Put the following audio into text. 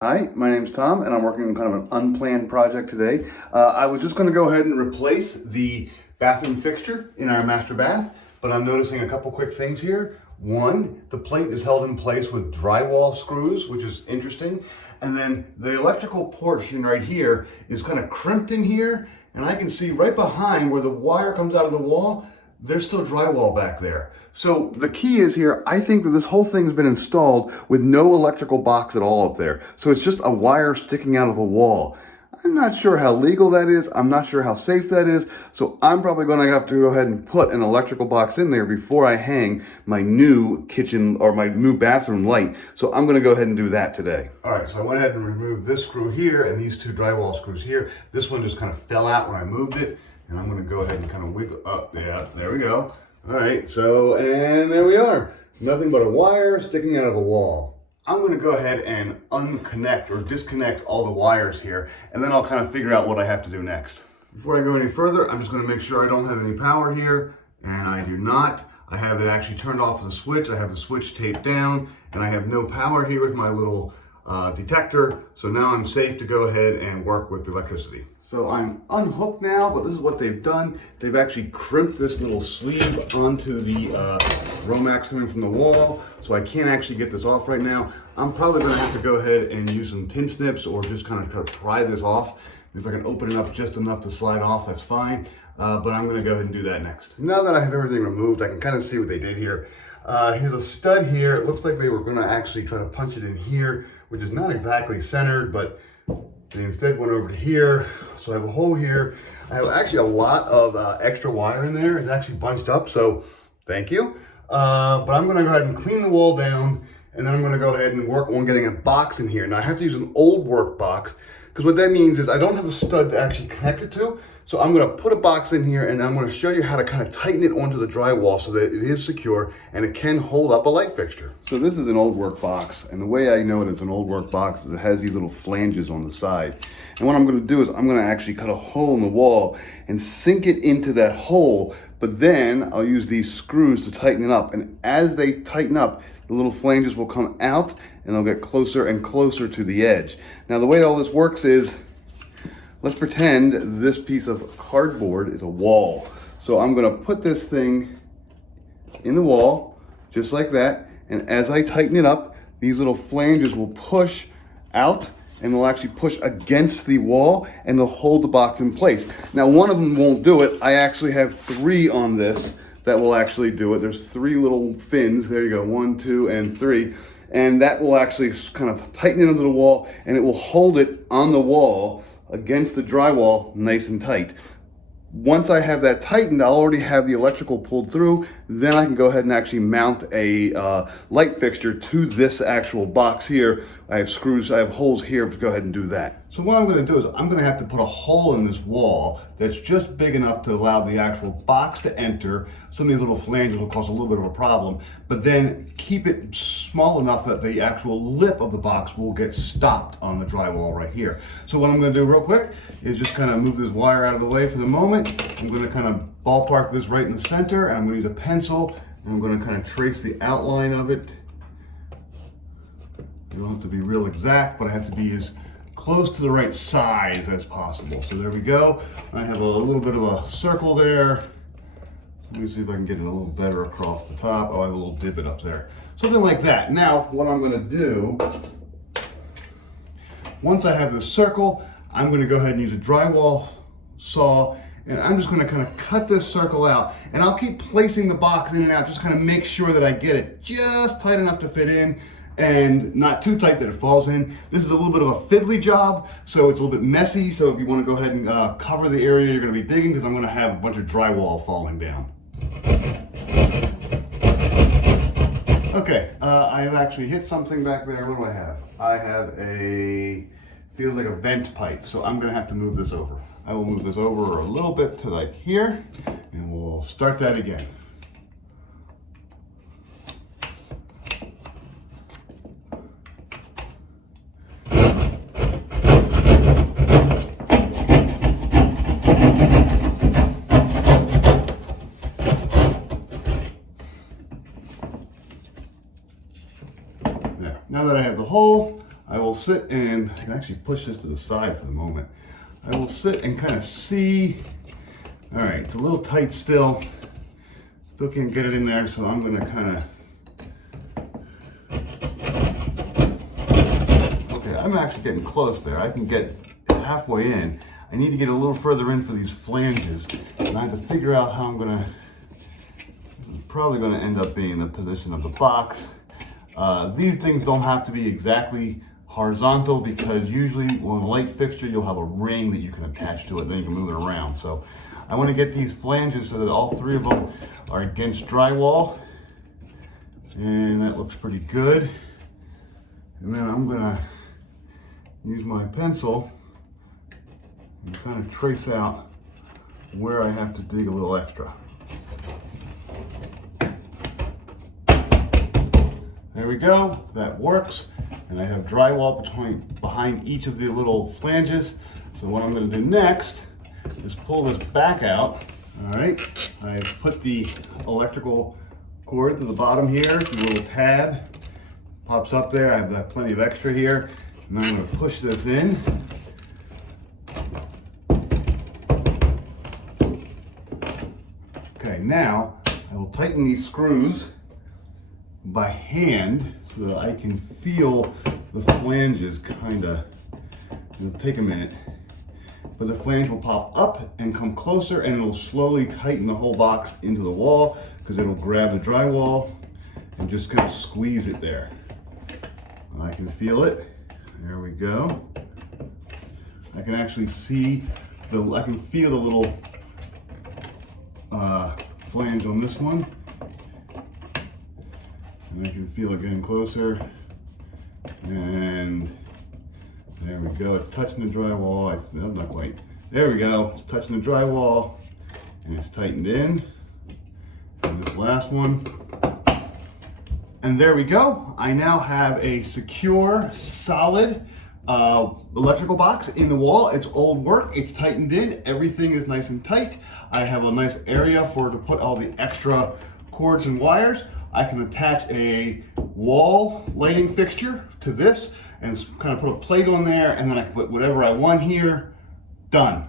Hi, my name's Tom, and I'm working on kind of an unplanned project today. I was just going to go ahead and replace the bathroom fixture in our master bath, but I'm noticing a couple quick things here. One, the plate is held in place with drywall screws, which is interesting. And then the electrical portion right here is kind of crimped in here, and I can see right behind where the wire comes out of the wall, there's still drywall back there. So the key is here, I think that this whole thing's been installed with no electrical box at all up there. So it's just a wire sticking out of a wall. I'm not sure how legal that is. I'm not sure how safe that is. So I'm probably going to have to go ahead and put an electrical box in there before I hang my new kitchen or my new bathroom light. So I'm going to go ahead and do that today. All right, so I went ahead and removed this screw here and these two drywall screws here. This one just kind of fell out when I moved it. And I'm going to go ahead and kind of wiggle up. Yeah, there we go. All right, so, and there we are. Nothing but a wire sticking out of a wall. I'm going to go ahead and unconnect or disconnect all the wires here, and then I'll kind of figure out what I have to do next. Before I go any further, I'm just going to make sure I don't have any power here, and I do not. I have it actually turned off with the switch. I have the switch taped down, and I have no power here with my little detector, so now I'm safe to go ahead and work with the electricity. So I'm unhooked now, but this is what they've done. They've actually crimped this little sleeve onto the Romax coming from the wall, so I can't actually get this off right now. I'm probably gonna have to go ahead and use some tin snips or just kind of pry this off. If I can open it up just enough to slide off, that's fine. But I'm gonna go ahead and do that next. Now that I have everything removed, I can kind of see what they did here. Here's a stud here. It looks like they were gonna actually try to punch it in here, which is not exactly centered, but they instead went over to here. So I have a hole here. I have actually a lot of extra wire in there. It's actually bunched up, so thank you. But I'm gonna go ahead and clean the wall down, and then I'm gonna go ahead and work on getting a box in here. Now I have to use an old work box, because what that means is I don't have a stud to actually connect it to. So I'm gonna put a box in here, and I'm gonna show you how to kind of tighten it onto the drywall so that it is secure and it can hold up a light fixture. So this is an old work box, and the way I know it is an old work box is it has these little flanges on the side. And what I'm gonna do is I'm gonna actually cut a hole in the wall and sink it into that hole, but then I'll use these screws to tighten it up. And as they tighten up, the little flanges will come out and they'll get closer and closer to the edge. Now the way all this works is, let's pretend this piece of cardboard is a wall. So I'm gonna put this thing in the wall, just like that. And as I tighten it up, these little flanges will push out and they'll actually push against the wall and they'll hold the box in place. Now, one of them won't do it. I actually have 3 on this that will actually do it. There's 3 little fins. There you go, 1, 2, and 3. And that will actually kind of tighten it into the wall and it will hold it on the wall against the drywall nice and tight. Once I have that tightened, I'll already have the electrical pulled through. Then I can go ahead and actually mount a light fixture to this actual box here. I have screws, I have holes here to go ahead and do that. So what I'm gonna do is I'm gonna have to put a hole in this wall that's just big enough to allow the actual box to enter. Some of these little flanges will cause a little bit of a problem, but then keep it small enough that the actual lip of the box will get stopped on the drywall right here. So what I'm gonna do real quick is just kind of move this wire out of the way for the moment. I'm gonna kind of ballpark this right in the center, and I'm gonna use a pencil, and I'm gonna kind of trace the outline of it. You don't have to be real exact, but I have to be as close to the right size as possible. So there we go. I have a little bit of a circle there. Let me see if I can get it a little better across the top. Oh, I have a little divot up there. Something like that. Now, what I'm gonna do, once I have this circle, I'm gonna go ahead and use a drywall saw, and I'm just gonna kind of cut this circle out, and I'll keep placing the box in and out, just kind of make sure that I get it just tight enough to fit in, and not too tight that it falls in. This is a little bit of a fiddly job, so it's a little bit messy. So if you want to go ahead and cover the area you're going to be digging, because I'm going to have a bunch of drywall falling down. Okay, I have actually hit something back there. What do I have? I have feels like a vent pipe, so I'm going to have to move this over. I will move this over a little bit to like here, and we'll start that again. Now that I have the hole, I will sit and, I can actually push this to the side for the moment. I will sit and kind of see, all right, it's a little tight still. Still can't get it in there, so I'm gonna kind of, okay, I'm actually getting close there. I can get halfway in. I need to get a little further in for these flanges, and I have to figure out how I'm gonna, probably gonna end up being the position of the box. These things don't have to be exactly horizontal, because usually with a light fixture, you'll have a ring that you can attach to it, then you can move it around. So I want to get these flanges so that all three of them are against drywall, and that looks pretty good. And then I'm gonna use my pencil and kind of trace out where I have to dig a little extra. There we go, that works. And I have drywall behind each of the little flanges. So what I'm gonna do next is pull this back out. All right, I put the electrical cord to the bottom here, the little tab pops up there. I have plenty of extra here. And I'm gonna push this in. Okay, now I will tighten these screws by hand so that I can feel the flanges kind of, it'll take a minute, but the flange will pop up and come closer, and it'll slowly tighten the whole box into the wall, because it'll grab the drywall and just kind of squeeze it there. I can feel it. There we go. I can actually see I can feel the little flange on this one. And I can feel it getting closer, and there we go. It's touching the drywall. I'm not quite. There we go. It's touching the drywall, and it's tightened in. And this last one, and there we go. I now have a secure, solid electrical box in the wall. It's old work. It's tightened in. Everything is nice and tight. I have a nice area to put all the extra cords and wires. I can attach a wall lighting fixture to this and kind of put a plate on there, and then I can put whatever I want here. Done.